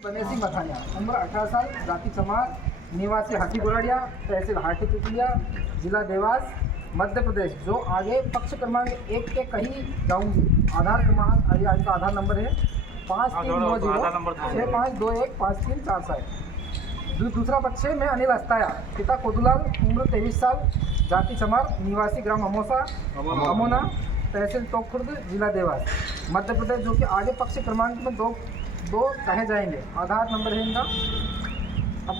बनेसी मथानिया, उम्र 18 साल, जाति चमार, निवासी हाथी गुराड़िया, तहसील हाटी कुटिया, जिला देवास, मध्य प्रदेश। जो आगे पक्ष क्रमांक 1 के कहीं जाऊंगी। आधार क्रमांक इनका आधार नंबर है 539065215347। दूसरा पक्ष है मैं अनिल अस्ताया, पिता कोदूलाल, उम्र 23 साल, जाति चमार, निवासी ग्राम अमोना, तहसील टोकखुर्द, जिला देवास, मध्य प्रदेश। जो कि आगे पक्ष क्रमांक में दो कहे जाएंगे। आधार नंबर है इनका, अब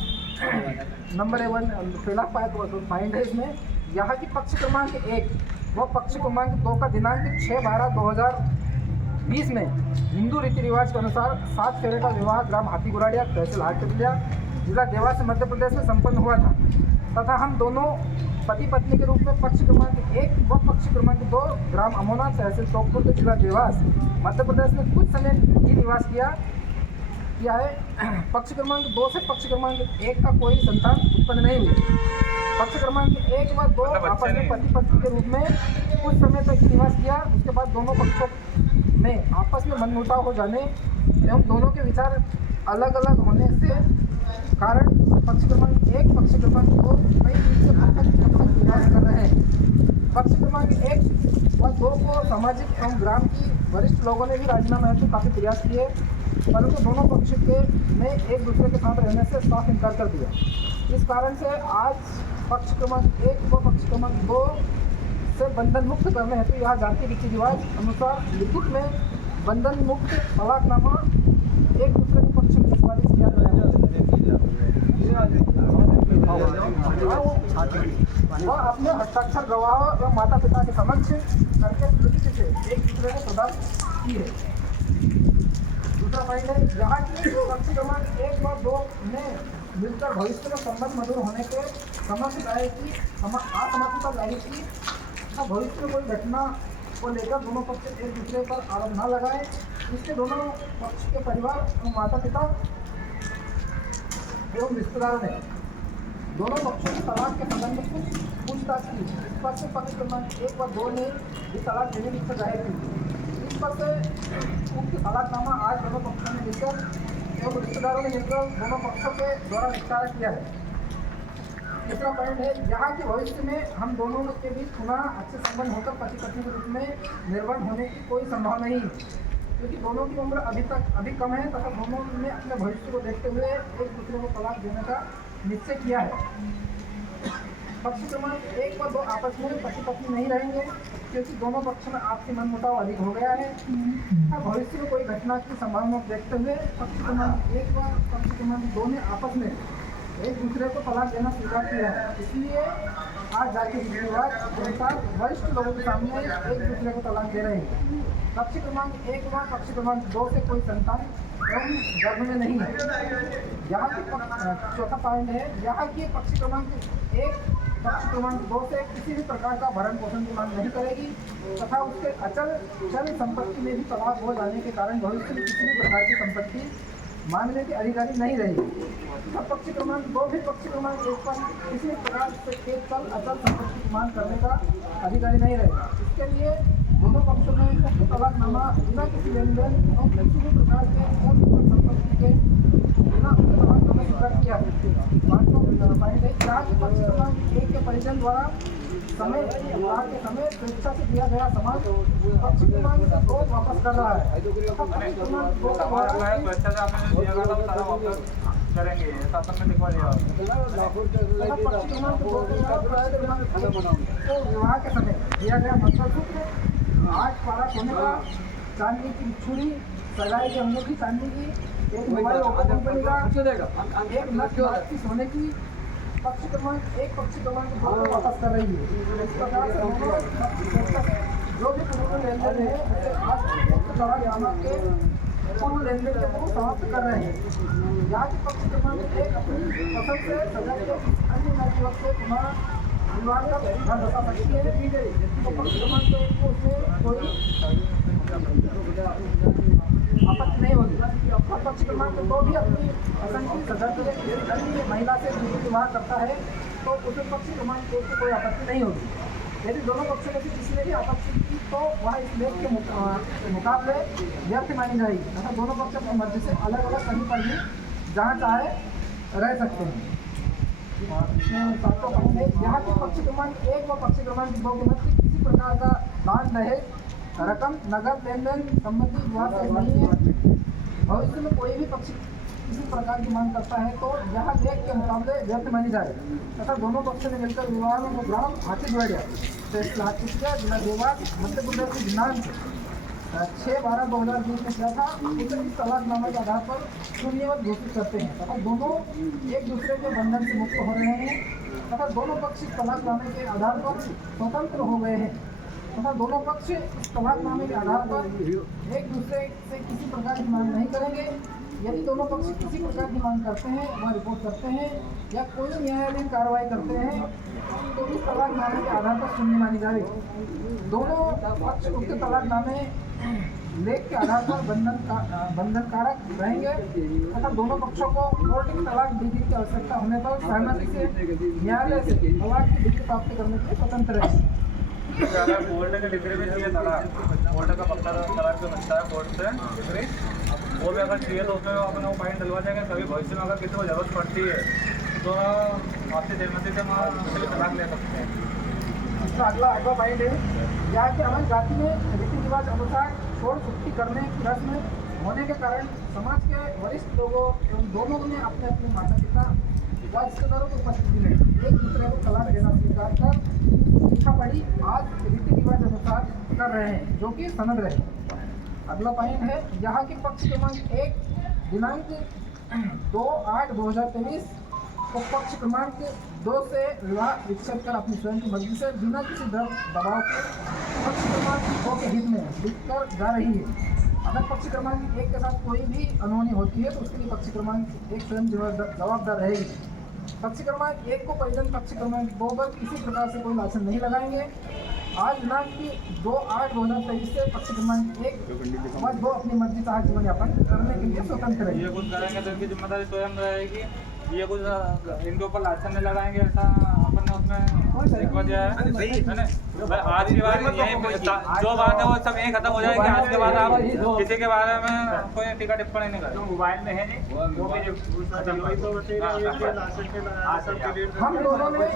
नंबर है 1। पहला पॉइंट है इसमें, यहाँ की पक्ष क्रमांक 1 व पक्ष क्रमांक 2 का दिनांक 6/12/2020 में हिंदू रीति रिवाज के अनुसार 7 फेरे का विवाह ग्राम हाथी गुराड़िया, तहसील हाटकुटिया, जिला देवास, मध्य प्रदेश में संपन्न हुआ था तथा हम दोनों पति पत्नी के रूप में पक्ष क्रमांक 1 व पक्ष क्रमांक 2 ग्राम अमोना, तहसील टोकखुर्द, जिला देवास, मध्य प्रदेश में कुछ समय ही निवास किया है। पक्ष क्रमांक 2 से पक्ष क्रमांक 1 का कोई संतान उत्पन्न नहीं हुई। पक्ष क्रमांक 1 व 2 आपस में पति पत्नी के रूप में कुछ समय तक निवास किया। उसके बाद दोनों पक्षों में आपस में मनमुटाव हो जाने एवं दोनों के विचार अलग अलग होने से कारण पक्ष क्रमांक 1 पक्ष क्रमांक 2 कई दिन से निवास कर रहे हैं। पक्ष क्रमांक 1 व 2 को सामाजिक एवं ग्राम की वरिष्ठ लोगों ने भी राजीनामा हेतु काफ़ी प्रयास किए, परंतु दोनों पक्ष ने एक दूसरे के साथ रहने से साफ इनकार कर दिया। इस कारण से आज पक्ष क्रमांक 1 व पक्ष क्रमांक 2 से बंधन मुक्त करने हेतु यहाँ जाति रीति रिवाज अनुसार लिखित में बंधन मुक्त तलाकनामा एक दूसरे के पक्ष में निष्पादित किया गया है। वह अपने हस्ताक्षर गवाह एवं माता पिता के समक्ष करके स्मृति से एक दूसरे को प्रदान की है। दूसरा पॉइंट है, यहाँ की पक्ष क्रमांक 1 व 2 में मिलकर भविष्य में संबंध मधुर होने के असमर्थता जाहिर की भविष्य में कोई घटना को लेकर दोनों पक्ष एक दूसरे पर आरोप न लगाए। इसके दोनों पक्ष के परिवार एवं माता पिता एवं रिश्तेदारों ने दोनों पक्षों की तलाक के संबंध में कुछ पूछताछ की। इस पर से पक्ष क्रमांक 1 व 2 ने भी तलाक देने की इच्छा जाहिर की। इस पर से उक्त तलाकनामा आज दोनों पक्षों ने मिलकर एवं रिश्तेदारों ने मिलकर दोनों पक्षों के द्वारा निपटारा किया है। तीसरा पॉइंट है, यहाँ के भविष्य में हम दोनों के बीच पुनः अच्छे संबंध होकर पति पत्नी के रूप में निर्भर होने की कोई संभावना नहीं है, क्योंकि दोनों की उम्र अभी कम है तथा दोनों ने अपने भविष्य को देखते हुए एक दूसरे को तलाक देने का निश्चय किया है। पक्ष क्रमांक 1 व 2 आपस में पति पत्नी नहीं रहेंगे, क्योंकि दोनों पक्षों में आपसी मनमुटाव अधिक हो गया है। भविष्य में कोई घटना की संभावना को देखते हुए पक्ष क्रमांक 1 व पक्ष क्रमांक 2 ने आपस में एक दूसरे को तलाक देना स्वीकार किया है। इसलिए आज जाति रीति रिवाज अनुसार वरिष्ठ लोगों के सामने एक दूसरे को तलाक दे रहे हैं। पक्ष क्रमांक 1 व पक्ष क्रमांक 2 से कोई संतान एवं गर्भ में नहीं है। यहाँ की चौथा पॉइंट है, यहाँ की पक्ष क्रमांक 1 पक्ष क्रमांक 2 से किसी भी प्रकार का भरण पोषण की मांग नहीं करेगी तथा उसके चल संपत्ति में भी तलाक हो जाने के कारण भविष्य में किसी भी प्रकार की संपत्ति मांगने के अधिकारी नहीं रहेगी। अब पक्ष क्रमांक 2 भी पक्ष क्रमांक 1 पर किसी भी प्रकार से चल अचल संपत्ति की मांग करने का अधिकारी नहीं रहेगा। इसके लिए दोनों पक्षों ने उक्त तलाकनामा बिना किसी लेन देन और किसी भी प्रकार के संपत्ति के बिना उक्त तलाकनामा स्वीकार किया है। पाँचवां पॉइंट है, यहाँ के पक्ष क्रमांक 1 के परिजन द्वारा विवाह के समय स्वेच्छा से दिया गया सामान पक्ष क्रमांक 2 वापस कर रहा है। पक्ष क्रमांक 2 का करेंगे शासन में दिखवा दिया। विवाह के समय दिया गया मंगलसूत्र, 8 पारा सोने का, चांदी की छुरी, सगाई की अंगूठी चांदी की, एक मोबाइल कंपनी का, एक नथ सोने की पक्ष क्रमांक 1 पक्ष क्रमांक 2 को वापस कर रही है। इस प्रकार से जो भी पूर्ण लेन देन है उसे आज तलाकनामा के पूर्ण लेन देन के पूर्व समाप्त कर रहे हैं। यहाँ की पक्ष क्रमांक 1 अपनी पसंद से सजा के अन्य नवयुवक से पुनः विवाह का घर बता सकती है। तो पक्ष क्रमांक 1 को उसमें कोई आपत्ति नहीं होगी। और पक्ष क्रमांक 2 भी अपनी पसंद की सजा के लिए अन्य महिला से विवाह करता है तो उसे पक्ष क्रमांक 1 को कोई आपत्ति नहीं होगी। यदि दोनों पक्षों में से किसी ने भी आपत्ति की तो वह इस लेख के मुकाबले व्यर्थ मानी जाएगी तथा दोनों पक्ष अपनी मर्जी से अलग अलग कहीं पर भी जहाँ चाहे रह सकते हैं। यहाँ के पक्ष क्रमांक 1 व पक्ष क्रमांक 2 के मध्य किसी प्रकार का दान दहेज रकम नगद लेन देन संबंधी विवाद नहीं है। भविष्य में कोई भी पक्ष किसी प्रकार की मांग करता है तो यह लेख के मुकाबले व्यर्थ मानी जाए तथा दोनों पक्षों ने मिलकर विवाह को ग्राम हाथी द्वारा जिला देवास मध्य प्रदेश के दिनांक 6/12/2020 में किया था। उसे इस तलाकनामे के आधार पर शून्यवत घोषित करते हैं तथा दोनों एक दूसरे के बंधन से मुक्त हो रहे हैं तथा दोनों पक्ष इस तलाकनामे के आधार पर स्वतंत्र हो गए हैं तथा दोनों पक्ष इस तलाकनामे के आधार पर एक दूसरे से किसी प्रकार की मांग नहीं करेंगे। यदि दोनों पक्ष किसी प्रकार की मांग करते हैं वह रिपोर्ट करते हैं या कोई न्यायालयीन कार्रवाई करते हैं तो इस तलाकनामे के आधार पर शून्य मानी जाएगी। दोनों पक्ष उक्त तलाकनामे लेख के आधार पर बंधन कारक रहेंगे तथा दोनों पक्षों को कोर्ट की तलाक डिग्री की आवश्यकता होने पर सहमति से न्यायालय से तलाक की डिग्री प्राप्त करने के लिए स्वतंत्र रहेंगे। अगर कोर्ट के डिग्री भी चाहिए तलाक, कोर्ट का पक्का तलाक जो मिलता है कोर्ट से डिग्री, वो भी अगर चाहिए तो उसमें अपने वो फाइन डलवा जाएंगे। कभी भविष्य में अगर किसी को जरूरत पड़ती है तो आपसी सहमति से हम उसके लिए तलाक ले सकते हैं। इसका अगला पॉइंट है यहाँ के हमारी जाति में रीति रिवाज अनुसार छोड़ छुट्टी करने की रस्म होने के कारण समाज के वरिष्ठ लोगों एवं दोनों ने अपने अपने माता पिता व रिश्तेदारों की उपस्थिति में एक दूसरे को तलाक देना स्वीकार कर लिखा पढ़ी आज रीति रिवाज अनुसार कर रहे हैं जो कि सनद रहे। अगला पॉइंट है यहाँ के पक्ष क्रमांक 1 दिनांक 2/8/2023 को पक्ष क्रमांक 2 से विवाह विच्छेद कर अपनी स्वयं की मर्जी से बिना किसी दबाव के पक्ष क्रमांक 2 के हित में लिखकर जा रही है। अगर पक्ष क्रमांक 1 के साथ कोई भी अनहोनी होती है तो उसके लिए पक्ष क्रमांक 1 स्वयं जवाबदार रहेगी। पक्ष क्रमांक 1 को परिजन पक्ष क्रमांक 2 पर किसी प्रकार से कोई लांछन नहीं लगाएंगे। आज दिनांक की 2/8/2023 से पक्ष क्रमांक 1 व 2 अपनी मर्जी का जीवन यापन करने के लिए स्वतंत्र रहेंगे। ये कुछ करेंगे तो इनकी जिम्मेदारी स्वयं रहेगी। ये कुछ इनके ऊपर लाछन नहीं लगाएंगे ऐसा अपन ने उसमें लिखवा दिया है ना। आज के बाद यही जो बात है वो सब यही खत्म हो जाएगी। आज के बाद आप किसी के बारे में कोई टीका टिप्पणी नहीं करें। मोबाइल में है नहीं हम दोनों ने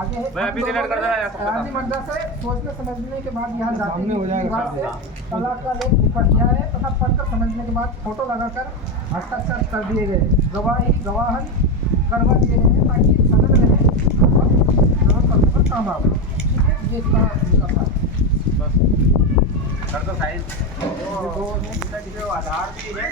आगे अभी डिलीट कर देना आदि मर्दा से सोचने समझने के बाद यहाँ जाति विवाद से तलाक का लेख ऊपर किया है तथा पढ़कर समझने के बाद फोटो लगाकर हस्ताक्षर कर दिए गए, गवाहन करवा दिए गए हैं ताकि सनद रहे और करने पर काम आवे। ये इसका था बस कर दो साइज। आधार भी है।